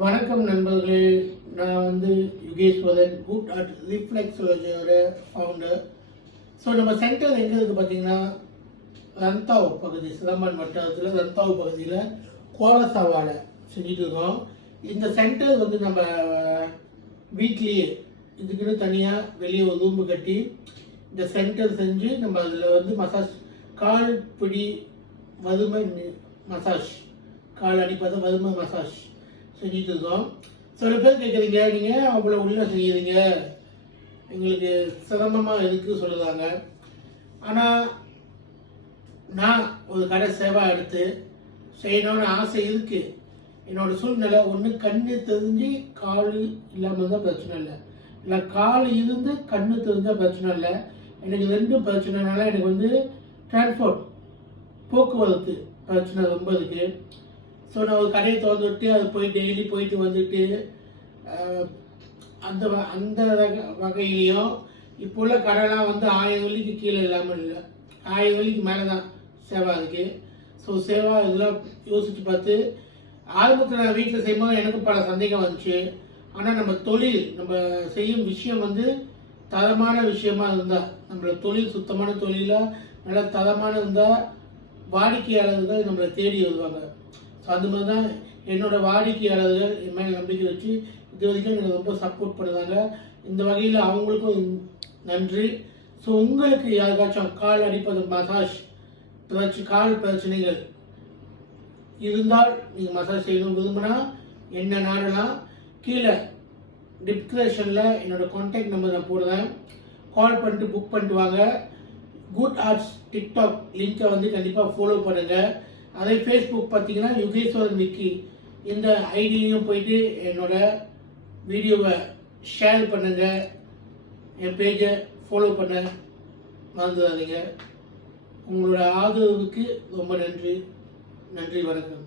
வணக்கம் நண்பர்களே. நான் யுகேஸ்வரன், குட் அட் ரிஃப்ளெக்ஸாலஜியோட ஃபவுண்டர். ஸோ நம்ம சென்டர் எங்கே இருக்குது பார்த்தீங்கன்னா, ரந்தாவ் பகுதி, சிதம்பரம் வட்டாரத்தில் ரந்தாவ் பகுதியில் கோலசவாலை செஞ்சுட்டு இருக்கோம். இந்த சென்டர் நம்ம வீட்லேயே இதுக்குன்னு தனியாக வெளியே ஒரு ரூம்பு கட்டி இந்த சென்டர் செஞ்சு நம்ம அதில் மசாஜ், கால் பிடி வறுமை மசாஜ், கால் அடிப்பதை வறுமை மசாஜ் செஞ்சுட்டு இருக்கோம். சில பேர் கேட்குறீங்க, நீங்கள் அவ்வளோ உள்ள செய்யுறீங்க, எங்களுக்கு சிரமமாக இருக்குது சொல்லுறாங்க. ஆனால் நான் ஒரு கடை சேவா எடுத்து செய்யணும்னு ஆசை இருக்குது. என்னோடய சூழ்நிலை ஒன்று கண்ணு தெரிஞ்சு கால் இல்லாமல் தான் பிரச்சனை இல்லை கால் இருந்து கண்ணு தெரிஞ்சால் பிரச்சனை இல்லை. எனக்கு ரெண்டும் பிரச்சனைனால எனக்கு டிரான்ஸ்போர்ட், போக்குவரத்து பிரச்சனை ரொம்ப இருக்குது. ஸோ நான் ஒரு கடையை திறந்து விட்டு அது போய் டெய்லி போயிட்டு வந்துட்டு அந்த அந்த வகையிலையும் இப்போ உள்ள கடைலாம் 1000 வெள்ளிக்கு கீழே இல்லாமல் இல்லை, 1000 வெள்ளிக்கு மேலே தான் சேவா இருக்குது. ஸோ சேவா இதெல்லாம் யோசித்து பார்த்து ஆரம்பத்தில் நான் வீட்டில் செய்யும்போது எனக்கு பல சந்தேகம் வந்துச்சு. ஆனால் நம்ம தொழில், நம்ம செய்யும் விஷயம் தரமான விஷயமா இருந்தால், நம்மளோட தொழில் சுத்தமான தொழிலாக நல்லா தரமான இருந்தால் வாடிக்கையாளர்கள் நம்மளை தேடி வருவாங்க. ஸோ அது மாதிரி தான் என்னோடய வாடிக்கையாளர்கள் என் மேலே நம்பிக்கை வச்சு இது வரைக்கும் எனக்கு ரொம்ப சப்போர்ட் பண்ணுறாங்க. இந்த வகையில் அவங்களுக்கும் நன்றி. ஸோ உங்களுக்கு யாருக்காச்சும் கால் அடிப்பது மசாஜ் கால் பிரச்சனைகள் இருந்தால் நீங்கள் மசாஜ் செய்யணும் விரும்பினா என்ன நாடலாம். கீழே டிஸ்கிரிப்ஷனில் என்னோடய கான்டாக்ட் நம்பர் நான் போடுறேன். கால் பண்ணிட்டு புக் பண்ணிட்டு வாங்க. குட் ஆர்ட்ஸ் டிக்டாக் லிங்கை கண்டிப்பாக ஃபாலோ பண்ணுங்கள். அதே ஃபேஸ்புக் பார்த்தீங்கன்னா யுகேஸ்வரன் விக்கி, இந்த ஐடியிலையும் போயிட்டு என்னோட வீடியோவை ஷேர் பண்ணுங்கள். என் பேஜை ஃபாலோ பண்ண மறந்துடாதீங்க. உங்களோட ஆதரவுக்கு ரொம்ப நன்றி. வணக்கம்.